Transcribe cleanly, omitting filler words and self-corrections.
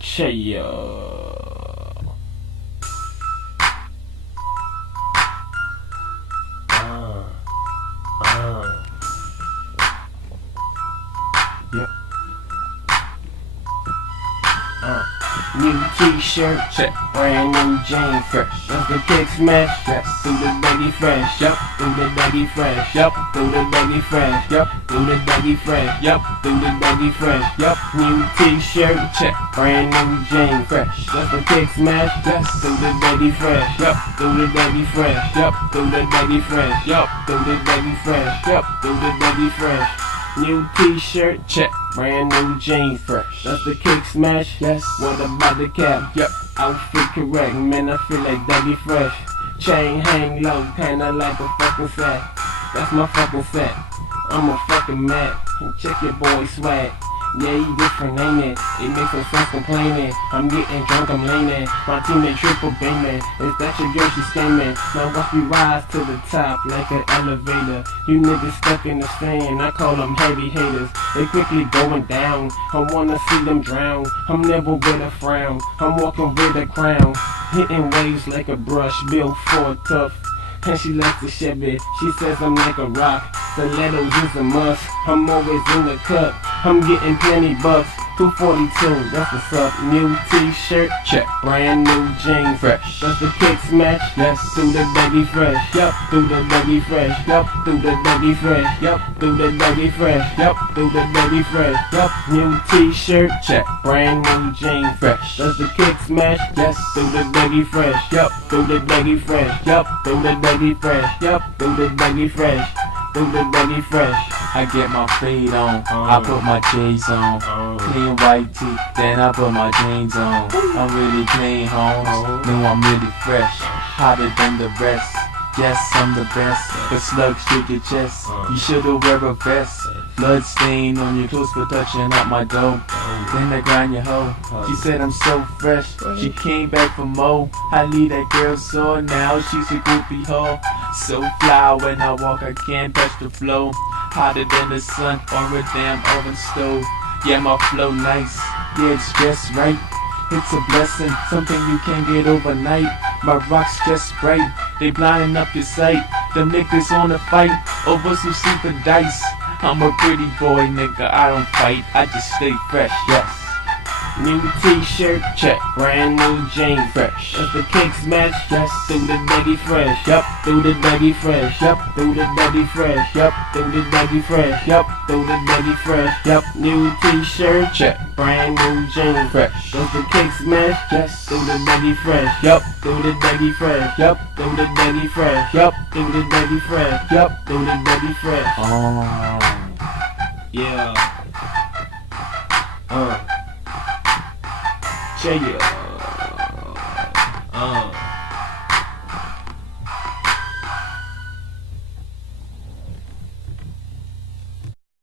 Cheya. Yep. New t-shirt, check. Brand new jeans, fresh. That's the kick smash, yes. Do the baggy fresh, yup. Do the baggy fresh, yup. Do the baggy fresh, yup. Do the baggy fresh, yup. Do the baggy fresh, yup. New t-shirt, check. Brand new jeans, fresh. That's the kick smash, yes. Do the baggy fresh, yup. Do the baggy fresh, yup. Do the baggy fresh, yup. Do the baggy fresh, yup. Do the baggy fresh. New t-shirt, check. Brand new jeans, fresh. That's the kick smash, yes. What about the cap? Yep. Outfit correct, man, I feel like Dougie Fresh. Chain hang low, kinda like a fucking sack. That's my fucking set. I'm a fucking Mac. And check your boy swag. Yeah, he different, ain't it? It makes no sense complaining. I'm getting drunk, I'm leaning. My teammate triple beaming. Is that your girl? She scheming. Now watch me rise to the top like an elevator. You niggas stuck in the stand, I call them heavy haters. They quickly going down. I wanna see them drown. I'm never with a frown. I'm walking with a crown. Hitting waves like a brush, built for tough. And she likes to shove it. She says I'm like a rock. Stilettos is a must. I'm always in the cup. I'm getting plenty bucks. 242, that's what's up. New t-shirt, check. Brand new jeans, fresh. That's the kick smash, yes. Do the baggy fresh, yup. Do the baggy fresh, yup. Do the baggy fresh, yup. Do the baggy fresh, yup. Do the baggy fresh, yup. New t-shirt, check. Brand new jeans, fresh. That's the kick smash, yes. Do the baggy fresh, yup. Do the baggy fresh, yup. Do the baggy fresh, yup. Do the baggy fresh. Do the baggy fresh. I get my fade on, I put my J's on, clean white tee, then I put my jeans on. I'm really clean, homes, know I'm really fresh, hotter than the rest. Yes, I'm the best, but slugs streak your chest. You should've wear a vest. Blood stain on your clothes for touching up my dough. Then I grind your hoe. She said I'm so fresh. She came back for more. I leave that girl sore. Now she's a groupie hoe. So fly when I walk, I can't touch the flow. Hotter than the sun or a damn oven stove. Yeah, my flow nice. Yeah, it's just right. It's a blessing, something you can't get overnight. My rocks just bright, they blinding up your sight. Them niggas wanna fight over some super dice. I'm a pretty boy, nigga, I don't fight, I just stay fresh, yes. New t-shirt, check. Brand new jeans, fresh. That's the kick smash, yes. Do the baggy fresh, yup. Do the baggy fresh, yup. Do the baggy fresh, yup. Do the baggy fresh, yup. Do the baggy fresh, yup. New t-shirt, check. Brand new jeans, fresh. That's the kick smash, yes. Do the baggy fresh, yup. Do the baggy fresh, yup. Do the baggy fresh, yup. Do the baggy fresh, yup. Do the baggy fresh. Yeah. Cheya.